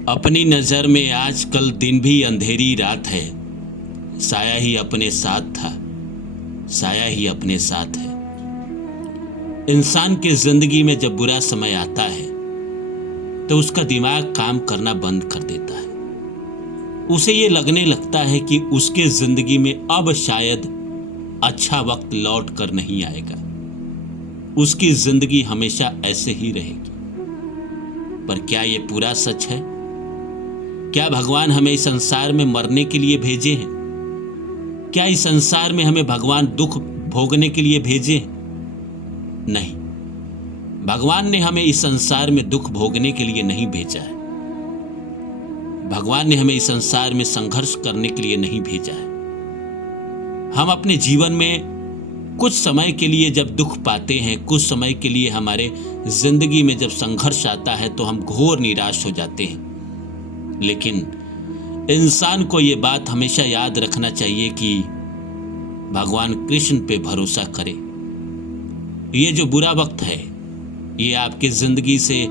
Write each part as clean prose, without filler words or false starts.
अपनी नज़र में आजकल दिन भी अंधेरी रात है। साया ही अपने साथ था, साया ही अपने साथ है। इंसान के जिंदगी में जब बुरा समय आता है तो उसका दिमाग काम करना बंद कर देता है। उसे ये लगने लगता है कि उसके जिंदगी में अब शायद अच्छा वक्त लौट कर नहीं आएगा, उसकी जिंदगी हमेशा ऐसे ही रहेगी। पर क्या ये पूरा सच है? क्या भगवान हमें इस संसार में मरने के लिए भेजे हैं? क्या इस संसार में हमें भगवान दुख भोगने के लिए भेजे हैं? नहीं, भगवान ने हमें इस संसार में दुख भोगने के लिए नहीं भेजा है। भगवान ने हमें इस संसार में संघर्ष करने के लिए नहीं भेजा है। हम अपने जीवन में कुछ समय के लिए जब दुख पाते हैं, कुछ समय के लिए हमारे जिंदगी में जब संघर्ष आता है तो हम घोर निराश हो जाते हैं। लेकिन इंसान को ये बात हमेशा याद रखना चाहिए कि भगवान कृष्ण पे भरोसा करे। ये जो बुरा वक्त है ये आपके जिंदगी से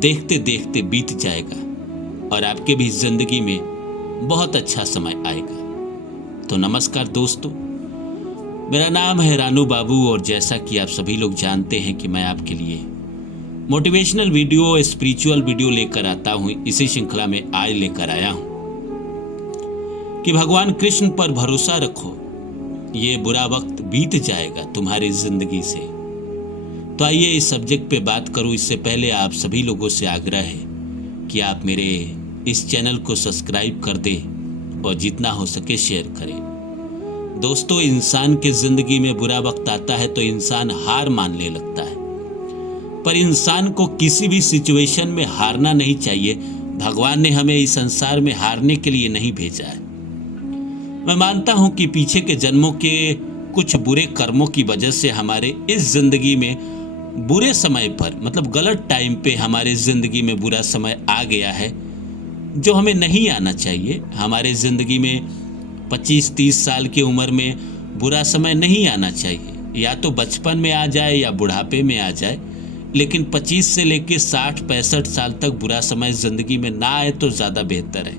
देखते देखते बीत जाएगा और आपके भी जिंदगी में बहुत अच्छा समय आएगा। तो नमस्कार दोस्तों, मेरा नाम है रानू बाबू और जैसा कि आप सभी लोग जानते हैं कि मैं आपके लिए मोटिवेशनल वीडियो, स्पिरिचुअल वीडियो लेकर आता हूं। इसी श्रृंखला में आज लेकर आया हूं कि भगवान कृष्ण पर भरोसा रखो, ये बुरा वक्त बीत जाएगा तुम्हारी जिंदगी से। तो आइए इस सब्जेक्ट पे बात करूं। इससे पहले आप सभी लोगों से आग्रह है कि आप मेरे इस चैनल को सब्सक्राइब कर दें और जितना हो सके शेयर करें। दोस्तों, इंसान के जिंदगी में बुरा वक्त आता है तो इंसान हार मानने लगता है, पर इंसान को किसी भी सिचुएशन में हारना नहीं चाहिए। भगवान ने हमें इस संसार में हारने के लिए नहीं भेजा है। मैं मानता हूं कि पीछे के जन्मों के कुछ बुरे कर्मों की वजह से हमारे इस जिंदगी में बुरे समय पर, मतलब गलत टाइम पे हमारे जिंदगी में बुरा समय आ गया है जो हमें नहीं आना चाहिए। हमारे जिंदगी में 25-30 साल की उम्र में बुरा समय नहीं आना चाहिए। या तो बचपन में आ जाए या बुढ़ापे में आ जाए, लेकिन 25 से लेकर 60-65 साल तक बुरा समय जिंदगी में ना आए तो ज़्यादा बेहतर है।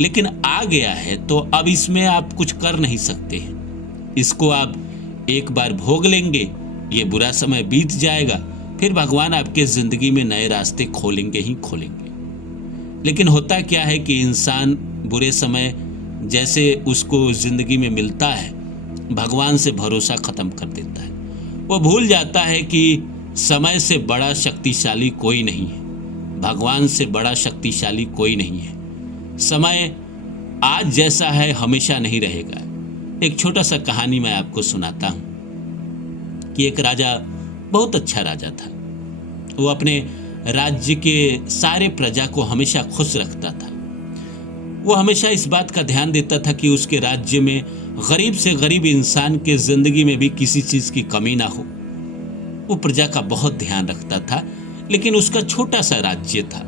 लेकिन आ गया है तो अब इसमें आप कुछ कर नहीं सकते हैं। इसको आप एक बार भोग लेंगे, ये बुरा समय बीत जाएगा, फिर भगवान आपके ज़िंदगी में नए रास्ते खोलेंगे ही खोलेंगे। लेकिन होता क्या है कि इंसान बुरे समय जैसे उसको ज़िंदगी में मिलता है, भगवान से भरोसा ख़त्म कर देता है। वो भूल जाता है कि समय से बड़ा शक्तिशाली कोई नहीं है, भगवान से बड़ा शक्तिशाली कोई नहीं है। समय आज जैसा है हमेशा नहीं रहेगा। एक छोटा सा कहानी मैं आपको सुनाता हूँ कि एक राजा, बहुत अच्छा राजा था। वो अपने राज्य के सारे प्रजा को हमेशा खुश रखता था। वो हमेशा इस बात का ध्यान देता था कि उसके राज्य में गरीब से गरीब इंसान के जिंदगी में भी किसी चीज़ की कमी ना हो। वो प्रजा का बहुत ध्यान रखता था। लेकिन उसका छोटा सा राज्य था।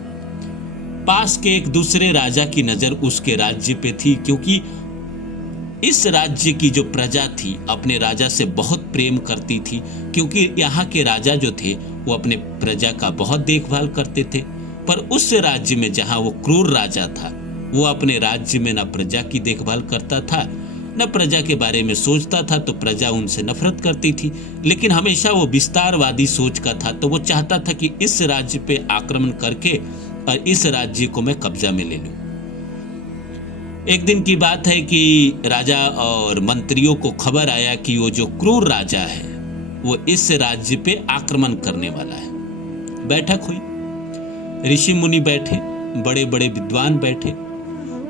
पास के एक दूसरे राजा की नज़र उसके राज्य पे थी, क्योंकि इस राज्य की जो प्रजा थी अपने राजा से बहुत प्रेम करती थी, क्योंकि यहाँ के राजा जो थे वो अपने प्रजा का बहुत देखभाल करते थे। पर उस राज्य में जहाँ वो क्रूर राजा था, वो अपने राज्य में न प्रजा की देखभाल करता था न प्रजा के बारे में सोचता था, तो प्रजा उनसे नफरत करती थी। लेकिन हमेशा वो विस्तारवादी सोच का था, तो वो चाहता था कि इस राज्य पे आक्रमण करके और इस राज्य को मैं कब्जा में ले लूं। एक दिन की बात है कि राजा और मंत्रियों को खबर आया कि वो जो क्रूर राजा है वो इस राज्य पे आक्रमण करने वाला है। बैठक हुई, ऋषि मुनि बैठे, बड़े बड़े विद्वान बैठे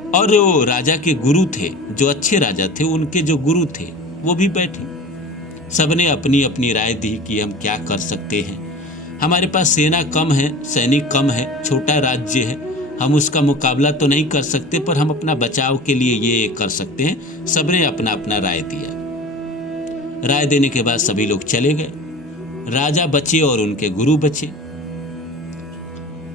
और जो राजा के गुरु थे, जो अच्छे राजा थे, उनके जो गुरु थे वो भी बैठे। सबने अपनी अपनी राय दी कि हम क्या कर सकते हैं। हमारे पास सेना कम है, सैनिक कम है, छोटा राज्य है, हम उसका मुकाबला तो नहीं कर सकते, पर हम अपना बचाव के लिए ये कर सकते हैं। सबने अपना अपना राय दिया। राय देने के बाद सभी लोग चले गए। राजा बचे और उनके गुरु बचे।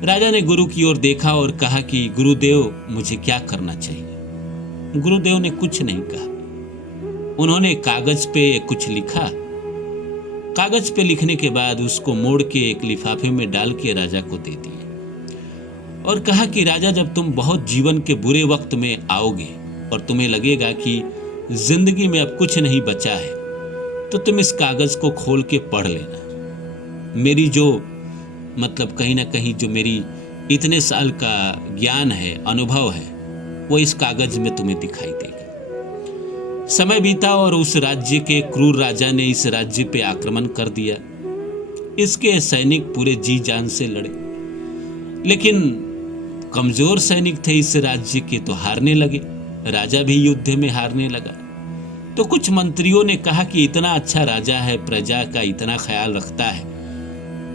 राजा ने गुरु की ओर देखा और कहा कि गुरुदेव, मुझे क्या करना चाहिए। गुरुदेव ने कुछ नहीं कहा। उन्होंने कागज पे कुछ लिखा। कागज पे लिखने के बाद उसको मोड़ के एक लिफाफे में डाल के राजा को दे दिए और कहा कि राजा, जब तुम बहुत जीवन के बुरे वक्त में आओगे और तुम्हें लगेगा कि जिंदगी में अब कुछ नहीं बचा है, तो तुम इस कागज को खोल के पढ़ लेना। मेरी जो मतलब कहीं ना कहीं जो मेरी इतने साल का ज्ञान है, अनुभव है, वो इस कागज में तुम्हें दिखाई देगा। समय बीता और उस राज्य के क्रूर राजा ने इस राज्य पे आक्रमण कर दिया। इसके सैनिक पूरे जी जान से लड़े, लेकिन कमजोर सैनिक थे इस राज्य के, तो हारने लगे। राजा भी युद्ध में हारने लगा। तो कुछ मंत्रियों ने कहा कि इतना अच्छा राजा है, प्रजा का इतना ख्याल रखता है,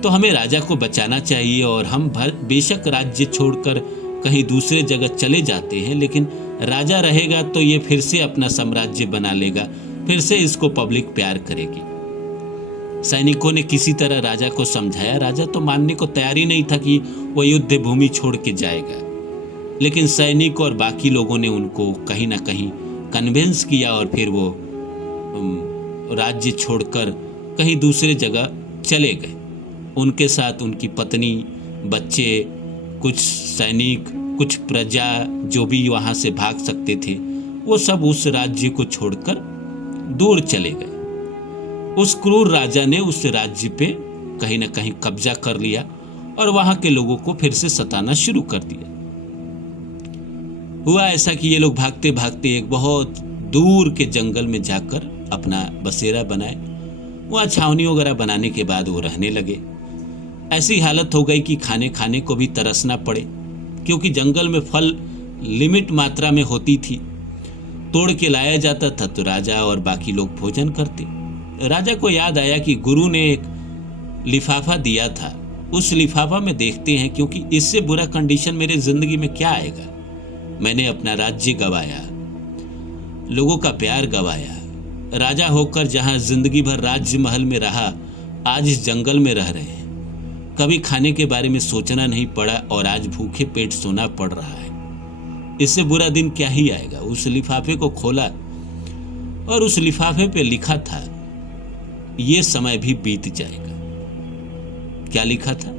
तो हमें राजा को बचाना चाहिए और हम बेशक राज्य छोड़कर कहीं दूसरे जगह चले जाते हैं, लेकिन राजा रहेगा तो ये फिर से अपना साम्राज्य बना लेगा, फिर से इसको पब्लिक प्यार करेगी। सैनिकों ने किसी तरह राजा को समझाया। राजा तो मानने को तैयार ही नहीं था कि वो युद्ध भूमि छोड़ के जाएगा, लेकिन सैनिक और बाकी लोगों ने उनको कहीं ना कहीं कन्विंस किया और फिर वो राज्य छोड़कर कहीं दूसरे जगह चले गए। उनके साथ उनकी पत्नी, बच्चे, कुछ सैनिक, कुछ प्रजा जो भी वहां से भाग सकते थे, वो सब उस राज्य को छोड़कर दूर चले गए। उस क्रूर राजा ने उस राज्य पे कहीं ना कहीं कब्जा कर लिया और वहां के लोगों को फिर से सताना शुरू कर दिया। हुआ ऐसा कि ये लोग भागते भागते एक बहुत दूर के जंगल में जाकर अपना बसेरा बनाए। वहाँ छावनी वगैरह बनाने के बाद वो रहने लगे। ऐसी हालत हो गई कि खाने को भी तरसना पड़े, क्योंकि जंगल में फल लिमिट मात्रा में होती थी, तोड़ के लाया जाता था तो राजा और बाकी लोग भोजन करते। राजा को याद आया कि गुरु ने एक लिफाफा दिया था, उस लिफाफा में देखते हैं, क्योंकि इससे बुरा कंडीशन मेरे जिंदगी में क्या आएगा। मैंने अपना राज्य गवाया, लोगों का प्यार गवाया, राजा होकर जहां जिंदगी भर राज्य महल में रहा, आज इस जंगल में रह रहे हैं। कभी खाने के बारे में सोचना नहीं पड़ा और आज भूखे पेट सोना पड़ रहा है। इससे बुरा दिन क्या ही आएगा। उस लिफाफे को खोला और उस लिफाफे पे लिखा था, ये समय भी बीत जाएगा। क्या लिखा था?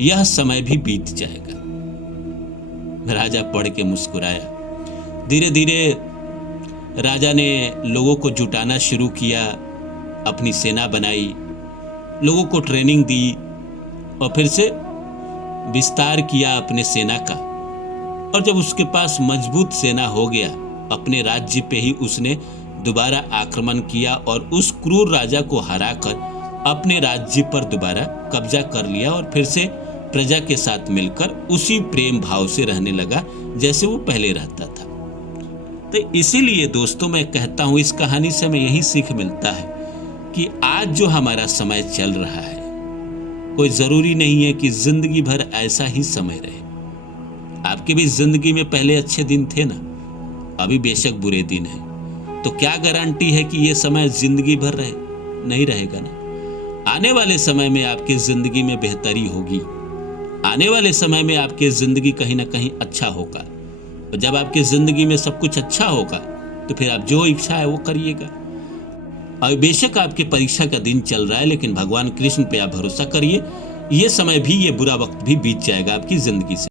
यह समय भी बीत जाएगा। राजा पढ़ के मुस्कुराया। धीरे धीरे राजा ने लोगों को जुटाना शुरू किया, अपनी सेना बनाई, लोगों को ट्रेनिंग दी और फिर से विस्तार किया अपने सेना का। और जब उसके पास मजबूत सेना हो गया, अपने राज्य पे ही उसने दोबारा आक्रमण किया और उस क्रूर राजा को हराकर अपने राज्य पर दोबारा कब्जा कर लिया और फिर से प्रजा के साथ मिलकर उसी प्रेम भाव से रहने लगा जैसे वो पहले रहता था। तो इसीलिए दोस्तों मैं कहता हूं, इस कहानी से हमें यही सीख मिलता है कि आज जो हमारा समय चल रहा है, कोई जरूरी नहीं है कि जिंदगी भर ऐसा ही समय रहे। आपकी भी जिंदगी में पहले अच्छे दिन थे ना, अभी बेशक बुरे दिन हैं, तो क्या गारंटी है कि ये समय जिंदगी भर रहे? नहीं रहेगा ना। आने वाले समय में आपकी जिंदगी में बेहतरी होगी, आने वाले समय में आपकी जिंदगी कहीं ना कहीं अच्छा होगा। और जब आपकी जिंदगी में सब कुछ अच्छा होगा तो फिर आप जो इच्छा है वो करिएगा। और बेशक आपके परीक्षा का दिन चल रहा है, लेकिन भगवान कृष्ण पे आप भरोसा करिए, ये समय भी, ये बुरा वक्त भी बीत जाएगा आपकी जिंदगी से।